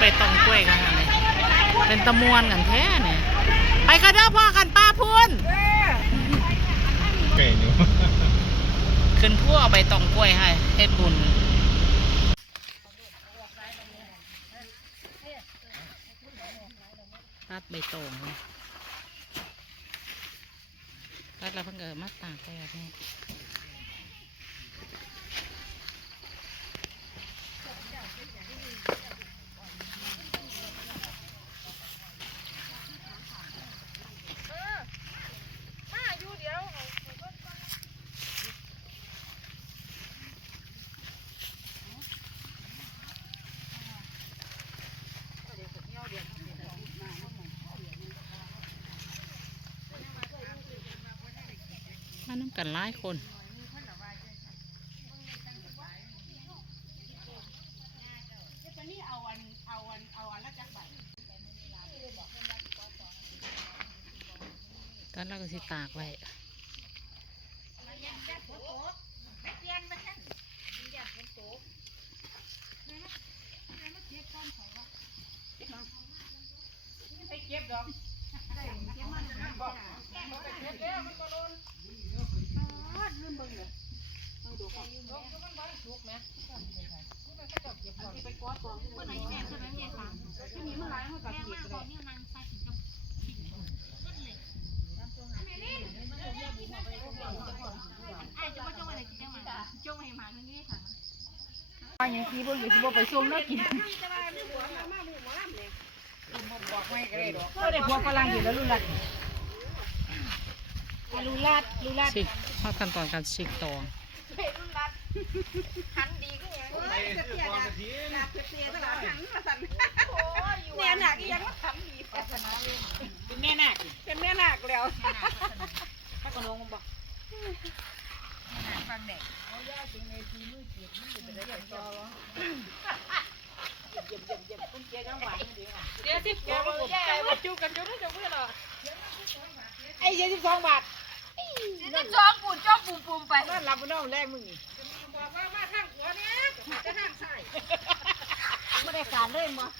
ใบตองกล้วยกันค่ะเนี่ยเป็นตะมวนกันแท้เนี่ยไปกันเด้อพ่อกันป้าพูนไก่หนูขึ้นทั่วเอาใบตองกล้วยให้เฮ็ดบุญตัดใบตองเนี่ยตัดแล้วเพิ่งเกิดมาตากไปแบบนี้ มาน้ำกันหลายคนตอนเราก็สิตากไว้ว่าอ ย่างที่บ่อยู่ที่บ่ไปส่งเนาะกิน ก็ได้พวกฝรั่งอยู่แล้วลุลัดลุลัดลุลัดสิเข้าขั้นตอนการชิกตองเนี่ยหนักอีหยังทำดีเป็นแม่นาคเป็นแม่นาคแล้วถ้าก็น้องบอกเดี๋ยวสิบแกมาแย่มาจูกันจูได้จะเพื่อนหรอไอ้เจ็ดสิบสองบาทนี่จองปูนจ้องปูมปูมไปนั่นรับน้องแรกมึงนี่บอกว่ามาข้างหัวเนี้ยจะข้างซ้ายไม่ได้การเลยมั้ง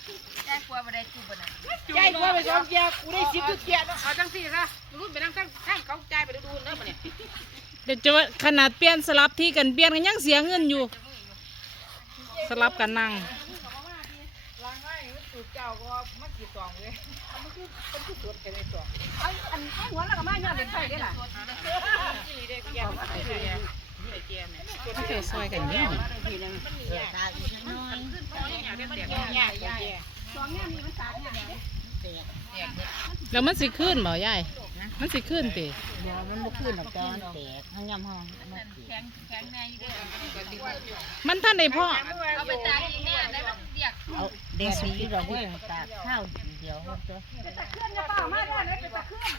แจ้กลัวไมาได้จูบนะใจกูไปสองเกียร์กูได้สิบทุกเกียร์เนาะเอาจังสี่ซะรุ่นไปนั่งข้างข้างเขาใจไปดูนะมันเนี่ยเดี๋ยวจะว่าขนาดเปลี่ยนสลับที่กันเปลี่ยนกันยังเสียเงินอยู่ สลับกันนั่ง ล้างง่ายมันสูดเจ้าก็มากี่ตองเลยมัน คือมันคือสวนกันในตองไอ้อันไอหัวแล้วก็มาย้อนเป็นไฟได้ล่ะนี่เด็กเกียร์มันคือเกียร์นี่เกียร์เนี่ยก็เคยซอยกันอยู่สองเนี่ยมีมันสาม เนี่ยแล้วมันสิขึ้นบ่ยายมันสิขึ้นติบ่มันบ่ขึ้นดอกจอนแตกทั้งยำห้องมันสิแข็งแข็งแน่อยู่ด้วยมันท่านได้พ่อเอาไปตากอีกเนี่ยได้มันเดียกเอาแดดดีดอกเบี้ยตากข้าวเดียวก็ตัวเคลื่อนจะเปล่ามาด้วยเป็นตะเคลื่อน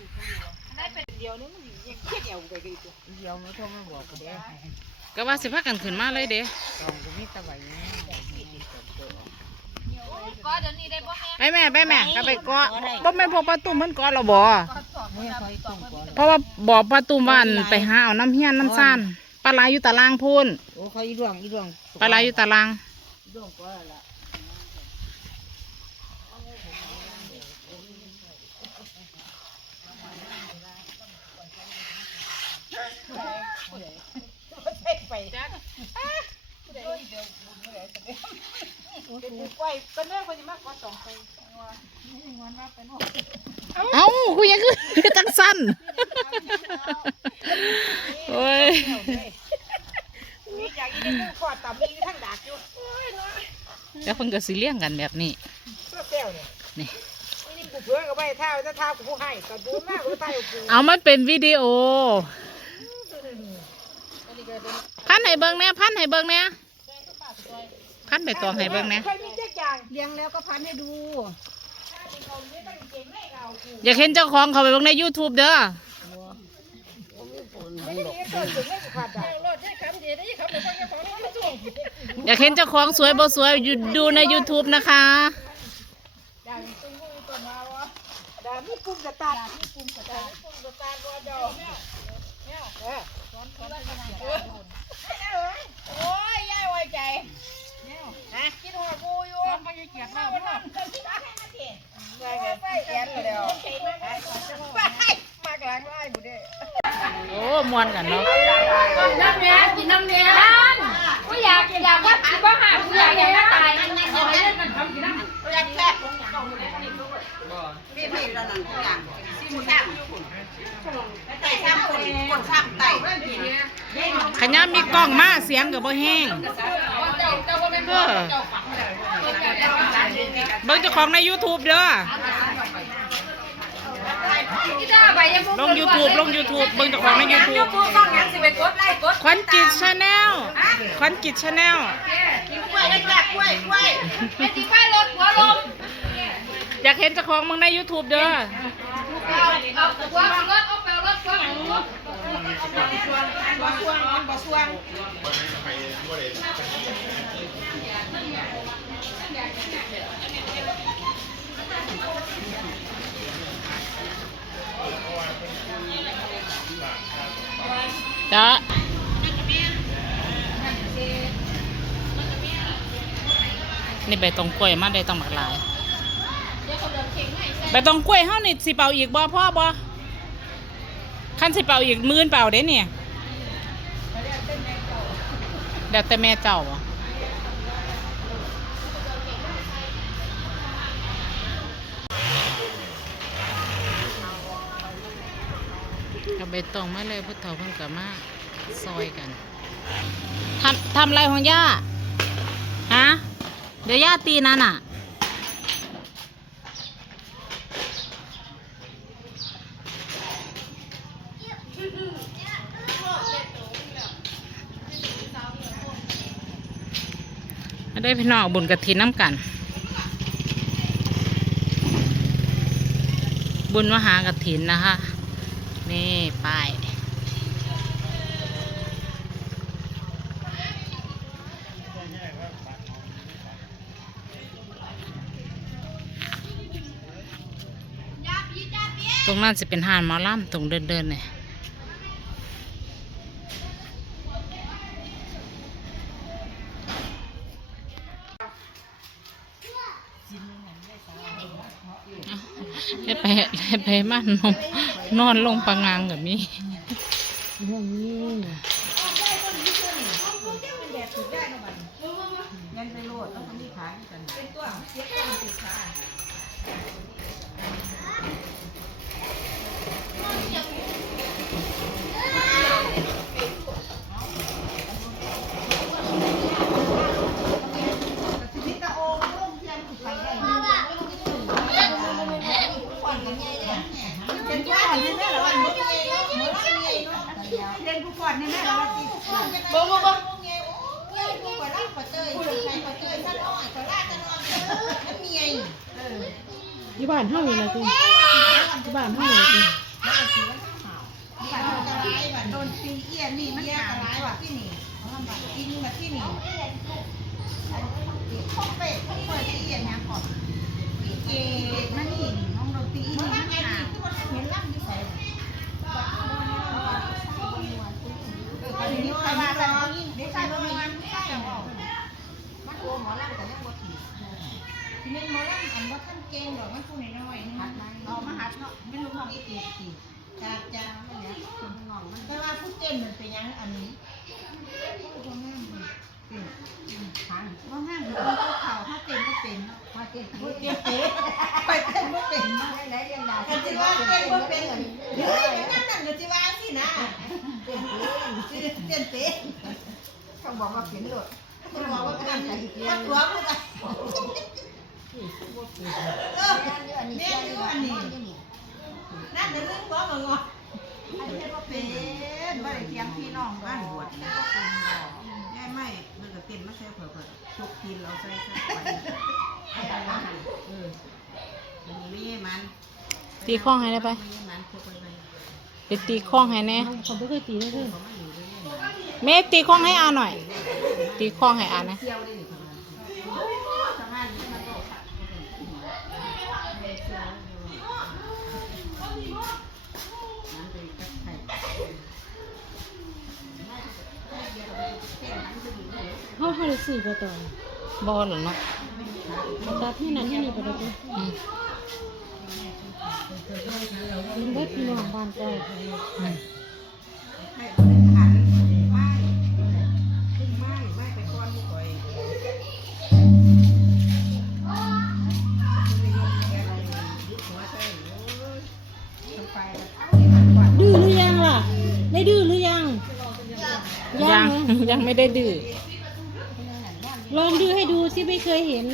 ได้เป็นเดียวนึงมันยังเครียดเอวไปกันตัวเดียวมันโทรมาบอกกูเด้ก็ว่าสิพากันขึ้นมาเลยเด้ตองก็มีแตะไว้นี่ ก็เดี๋ยวนี้ได้บ่แม่ไปแม่ไปแม่ก็ไปเกาะบ่แม่นพวกปลาตุ้มมันเกาะเราบ่ไม่ค่อยต้องก่อนเพราะว่าบอกปลาตุ้มว่าอันไปหาเอาน้ำเฮียนน้ำซ่านปลาไหลอยู่ตารางพูนโอ้เขาอีดวงอีดวงปลาไหลอยู่ตารางอีดวงก็ละ ไปจ้ะ ไว้เป็นเรื่องคนจะมากกว่าสองไปเอ้ากูยังคือจังสั้นโอ้ยนี่อยากกินขอดต่ำมีทั้งดากอยู่เดี๋ยวเพิ่นก็สิเลี้ยงกันแบบนี้เอแก้วเนี่เพื่อกับใบเท้าจะเท้ากูผู้ให้ก็ดูมากกูเท้ากูเอามันเป็นวิดีโอ พันให้เบิ่งแหน่พันให้เบิ่งแหน่พันไปตองให้เบิ่งแหน่ใครมี เจ๊จางเลี้ยงแล้วก็พันให้ดู อยากเห็นเจ้าของเขาไปเบิ่งใน YouTube เด้อไม่ได้เกิดถึงไม่ขาดดากอยากเห็นเจ้าของสวยบ่สวยอยู่ดูใน YouTube นะคะด่างตุ้งมือตัวมาวะด่างมีปุ่มกระตัดมีปุ่มกระตัดมีปุ่มกระตัดว่าดอกเนี่ยเนี่ยเออโอ้ยยายไว้ใจฮะกินหัวกูอยู่มันไปเกียดมากมัน มวนกันเนาะน้ำแม่กินน้ำแม่กูอยากอยากว่าผีบ้าหากูอยากอยากมาตายเอาให้เล่นกันทำกินน้ำอยากแซ่บพี่พี่ระนันทุกอย่างซิมซ้ำไต่ซ้ำคนคนซ้ำไต่ขยะมีกล้องมาเสียงก็บ่แห้งเจ้าเจ้าว่าเป็นเออเบิ่งเจ้าของใน YouTube เด้อที่ได้ไปยัง ลง YouTube ลง YouTube เบิ่งเจ้าของใน YouTube ต้องยังสิไปกดไลค์กดขวัญจิตชาแนลขวัญจิตชาแนลกินกล้วยได้แซ่บกล้วยกล้วยเป็นที่ไฟรถหัวลมอยากเห็นเจ้าของมึงใน YouTube เด้อเอาเอาหัวรถเอาไปรถหัวหลังรถบ่สวงบ่สวง จ้ะนี่ใบตองกล้วยมาได้ตองหมากหลายใบตองกล้วยเฮานี่สิเป่าอีกบ่พ่อบ่ขั้นสิเป่าอีกมื่นเป่าเด้เนี่ยเดี๋ยวแต่แม่เจ้าบ่เอา ใบตองมาเลยพุทธเฒ่าเพิ่นก็มาซอยกันทำทำอะไรของย่าฮะเดี๋ยวย่าตีนั่นน่ะได้พี่น้องบุญกระถินน้ำกัน บุญมหากระถินนะคะ นี่ป้ายตรงนั้นจะเป็นหานมอล่ำตรงเดินเดินๆเนี่ย เฮ็ดไปเฮ็ดไปมันนมนอนลงปางงางกับมีเรื่องนี้ไปโลดแล้วก็มีขายกันเป็นตัวเสียตัวติดขา เป็นผู้ก่อนนี่แม่เหรอวันนี้เล่นผู้ก่อนนี่แม่เหรอวันนี้ บ่บ่บ่ ที่บ้านเฮานี่ล่ะจิที่บ้านเฮานี่ล่ะจิโดนตีเอี้ยนี่มันหาร้ายว่ะที่นี่กินมาที่นี่ข้าวเป็ดข้าวเป็ดที่เอี้ยนะก่อนพี่เกดนั่นนี่น้องโดนตีนี่มันหาเห็นล่ำที่ใส่เออนี่ใครมาแล้วนี่ใส่บะหมี่ไม่ใส่หรอกมันโอ้หมอล่ำแต่ยังบ่ ถีทีนี้หมอล่ำอันว่าท่านเก่งดอกมันพูดน้อยๆนี่เอามาหัดเนาะไม่รู้น้องอีกทีจ้าจ้าไม่เนี่ยคนน้องมันแต่ว่าผู้เต้นมันเป็นยังอันนี้ว่าห้ามว่าห้ามเขาเขาถ้าเต้นก็เป็นเนาะถ้าเต้นก็เต้นไปเต้นก็เป็นเนาไหนเรียนดากันจิว่าเต้นก็เป็นเฮ้ยนั่นนั่นกันจิว่าสินะเต้นเป็นเต้นเป็นเขาบอกว่าเป็นหลดเขาบอกว่าเป็นว่าตัวพวกอ่เออเนี่ยอยู่อั นนี้นั่นเดี๋ยวเรื่องบอกมึงอะอันนี้ก็เป็นว่าได้เทียงพี่น้องบ้านบวชนี่ก็เป็นบ่ยายไม่มันก็เต็มมาใส่เผื่อเผื่อทุกทีเราใส่ใส่ไปเอออันนี้ไม่ใช่มันตีข้องให้ได้ไปไม่ใช่มันพวกไปไปไปตีข้องให้แน่เขาบ่เคยตีเลยเด้อเขามาอยู่ด้วยเนี่ยเมฆตีข้องให้อาหน่อย ตีข้องให้อานะ เที่ยวได้หนึ่งคนทำงานนี้มันก็ขัดก็เป็นผู้หญิงเที่ยวนั่นเป็นกับใคร เฮาเฮาได้ ซื้อบ่ต่อบอหรอเนาะตัดที่นั่นที่นี่บ่ได้เด้ออืมเป็นเบิดพี่น้องบ้านใกล้อืมใครให้หันไม่ขึ้นไม่ไม่ไปก้อนมุกไว้หัวใจโอ้ยทำไปเอาที่หันก่อนดื้อหรือยังล่ะ ได้ดื้อหรือยัง ยังเหรอยังไม่ได้ดื้อ เคยเห็น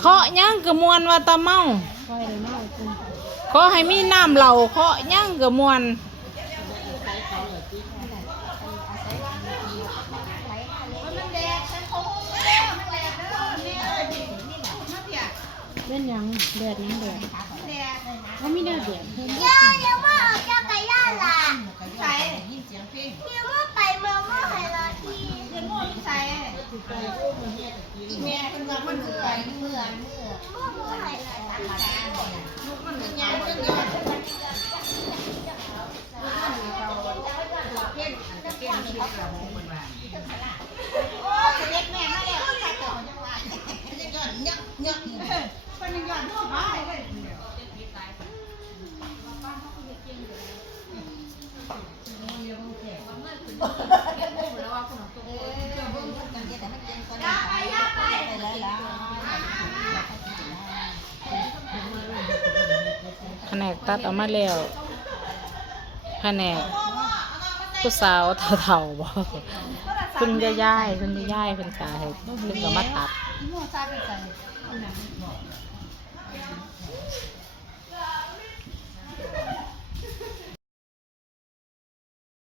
เคาะยังกระมวลว่าตะเมาเคาะให้มีน้ำเหล่าเคาะยังกระมวล เล่นหยังแดดหยังแดดเขาไม่ได้แดดเพิ่มเดี๋ยวเดี๋ยวว่าออกจากไก่ย่านล่ะใส่เดี๋ยวว่าไปเมืองว่าไหละทีเดี๋ยวว่าใส่แม่เป็นว่ามันคือไปเมืองเมืองว่าไหละธรรมดามันเป็นยังเป็นยังโอ้เด็กแม่มาแล้วค่ะต่อจังหวัดจะย้อนเนาะเนาะมันย้อนทั่วไปเลย แผนกตัดออกมาแล้วแผนกผู้สาวเถ่าๆบอกคุณยายายคุณยายคุณตาให้คุณก็มาตัดโม่ซาไปใส่